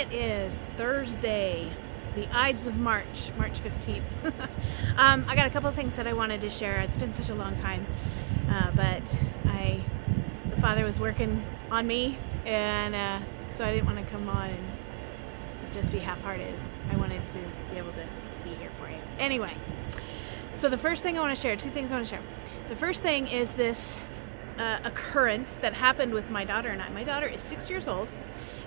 It is Thursday, the Ides of March, March 15th. I got a couple of things that I wanted to share. It's been such a long time, but the Father was working on me, and so I didn't want to come on and just be half-hearted. I wanted to be able to be here for you. Anyway, so the first thing I want to share, two things I want to share. The first thing is this occurrence that happened with my daughter and I. My daughter is 6 years old,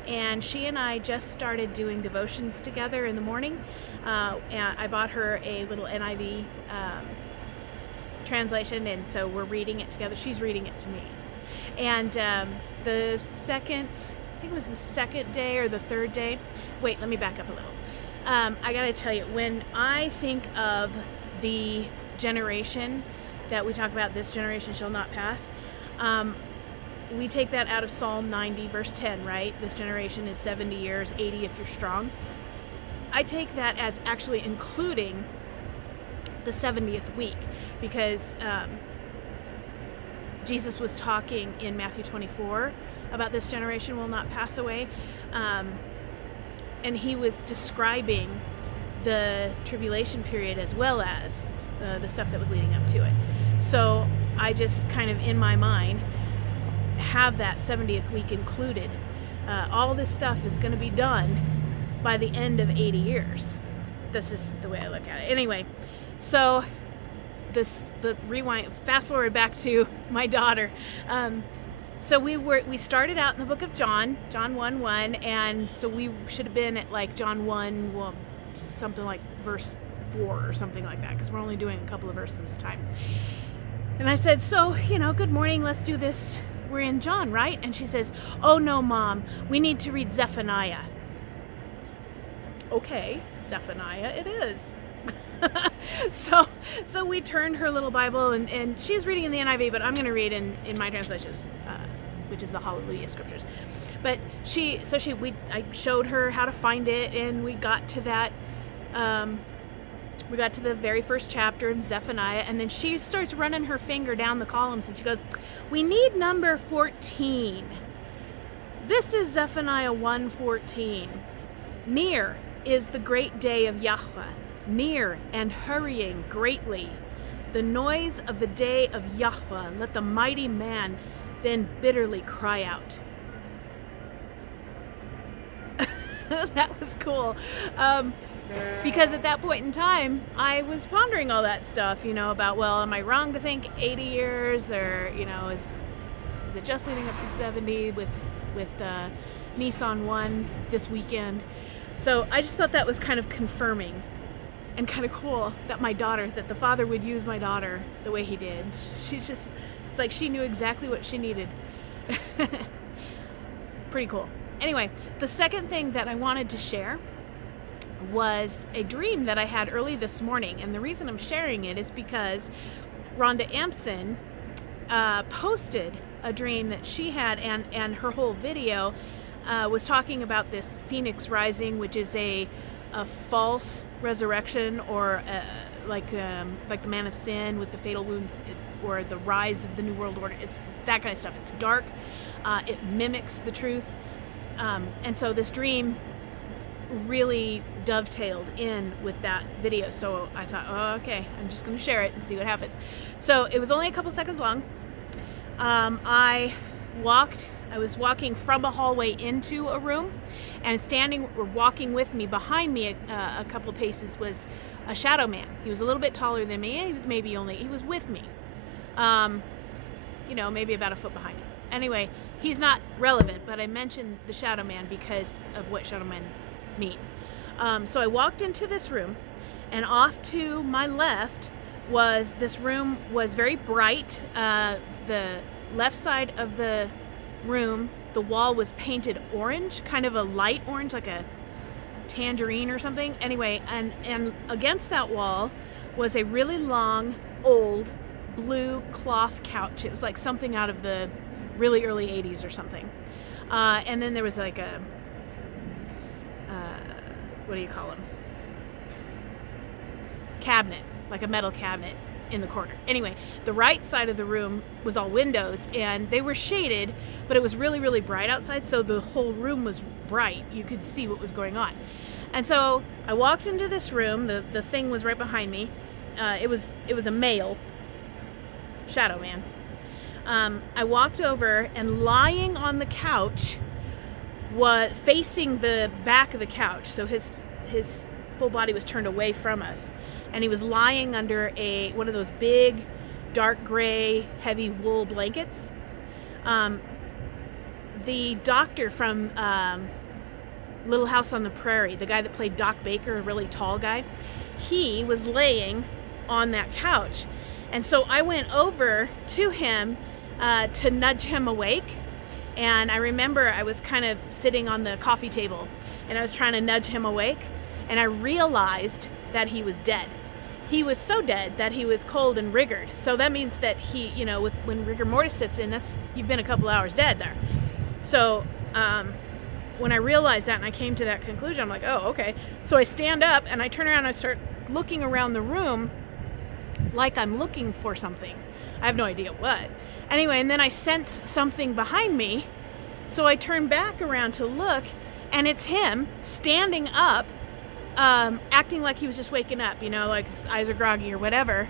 and she and I just started doing devotions together in the morning. And I bought her a little NIV translation, and so we're reading it together. She's reading it to me. And the second, I think it was the second day or the third day. Wait, let me back up a little. I gotta tell you, when I think of the generation that we talk about, this generation shall not pass, we take that out of Psalm 90 verse 10, right? This generation is 70 years, 80 if you're strong. I take that as actually including the 70th week, because Jesus was talking in Matthew 24 about this generation will not pass away, and he was describing the tribulation period as well as the stuff that was leading up to it. So I just kind of, in my mind, have that 70th week included. All this stuff is going to be done by the end of 80 years. This is the way I look at it. Anyway, so the rewind, fast forward back to my daughter. So we started out in the book of John 1:1, and so we should have been at like John 1, well, something like verse 4 or something like that, because we're only doing a couple of verses at a time. And I said, so, good morning, let's do this. We're in John, right? And she says, oh no, Mom, we need to read Zephaniah. Okay, Zephaniah it is. So we turned her little Bible, and she's reading in the NIV, but I'm going to read in my translation, which is the Hallelujah Scriptures. But I showed her how to find it, and we got to that. We got to the very first chapter in Zephaniah, and then she starts running her finger down the columns, and she goes, we need number 14. This is Zephaniah 1:14. Near is the great day of Yahweh, near and hurrying greatly. The noise of the day of Yahweh, let the mighty man then bitterly cry out. That was cool. Because at that point in time, I was pondering all that stuff, about, well, am I wrong to think 80 years, or, is it just leading up to 70 with Nissan 1 this weekend? So I just thought that was kind of confirming and kind of cool that that the Father would use my daughter the way he did. It's like she knew exactly what she needed. Pretty cool. Anyway, the second thing that I wanted to share was a dream that I had early this morning, and the reason I'm sharing it is because Rhonda Ampson posted a dream that she had, and her whole video was talking about this Phoenix Rising, which is a false resurrection, or like the Man of Sin with the fatal wound, or the rise of the New World Order. It's that kind of stuff. It's dark. It mimics the truth, and so this dream really dovetailed in with that video. So I thought, oh, okay, I'm just going to share it and see what happens. So it was only a couple seconds long. I was walking from a hallway into a room, and standing or walking with me behind me a couple paces was a shadow man. He was a little bit taller than me. He was with me, maybe about a foot behind me. Anyway, he's not relevant, but I mentioned the shadow man because of what shadow men mean. So I walked into this room, and off to my left this room was very bright. The left side of the room, the wall was painted orange, kind of a light orange, like a tangerine or something. Anyway, and against that wall was a really long, old, blue cloth couch. It was like something out of the really early 80s or something. And then there was like a what do you call them? Cabinet, like a metal cabinet in the corner. Anyway, the right side of the room was all windows, and they were shaded, but it was really, really bright outside, so the whole room was bright. You could see what was going on. And so I walked into this room. The thing was right behind me. It was a male shadow man. I walked over, and lying on the couch was facing the back of the couch, so his whole body was turned away from us, and he was lying under one of those big dark gray heavy wool blankets. The doctor from Little House on the Prairie, the guy that played Doc Baker, a really tall guy, he was laying on that couch. And so I went over to him to nudge him awake. And I remember I was kind of sitting on the coffee table, and I was trying to nudge him awake, and I realized that he was dead. He was so dead that he was cold and rigored. So that means that he, you know, when rigor mortis sits in, you've been a couple hours dead there. So when I realized that and I came to that conclusion, I'm like, oh, okay. So I stand up and I turn around and I start looking around the room like I'm looking for something. I have no idea what. Anyway, and then I sense something behind me. So I turn back around to look, and it's him standing up, acting like he was just waking up, you know, like his eyes are groggy or whatever.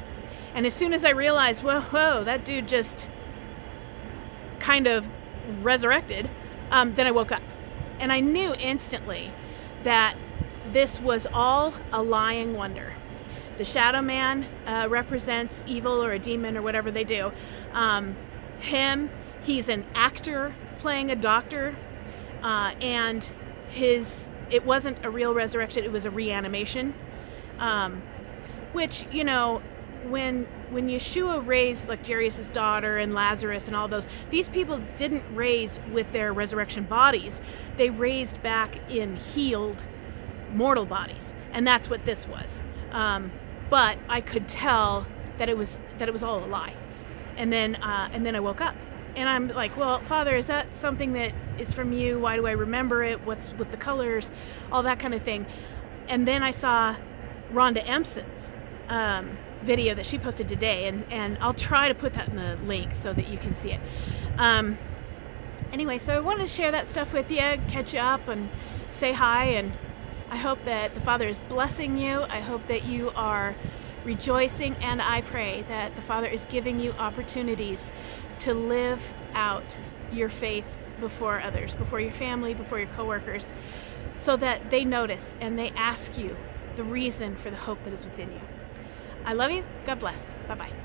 And as soon as I realized, whoa, that dude just kind of resurrected, then I woke up. And I knew instantly that this was all a lying wonder. The shadow man represents evil or a demon or whatever they do. He's an actor playing a doctor, and it wasn't a real resurrection, it was a reanimation. Which, you know, when Yeshua raised like Jairus' daughter and Lazarus and all those, these people didn't raise with their resurrection bodies. They raised back in healed mortal bodies, and that's what this was. But I could tell that it was all a lie. And then I woke up, and I'm like, well, Father, is that something that is from you? Why do I remember it? What's with the colors? All that kind of thing. And then I saw Rhonda Empson's video that she posted today, and I'll try to put that in the link so that you can see it. Anyway, so I wanted to share that stuff with you, catch you up, and say hi, and I hope that the Father is blessing you. I hope that you are rejoicing, and I pray that the Father is giving you opportunities to live out your faith before others, before your family, before your coworkers, so that they notice and they ask you the reason for the hope that is within you. I love you. God bless. Bye-bye.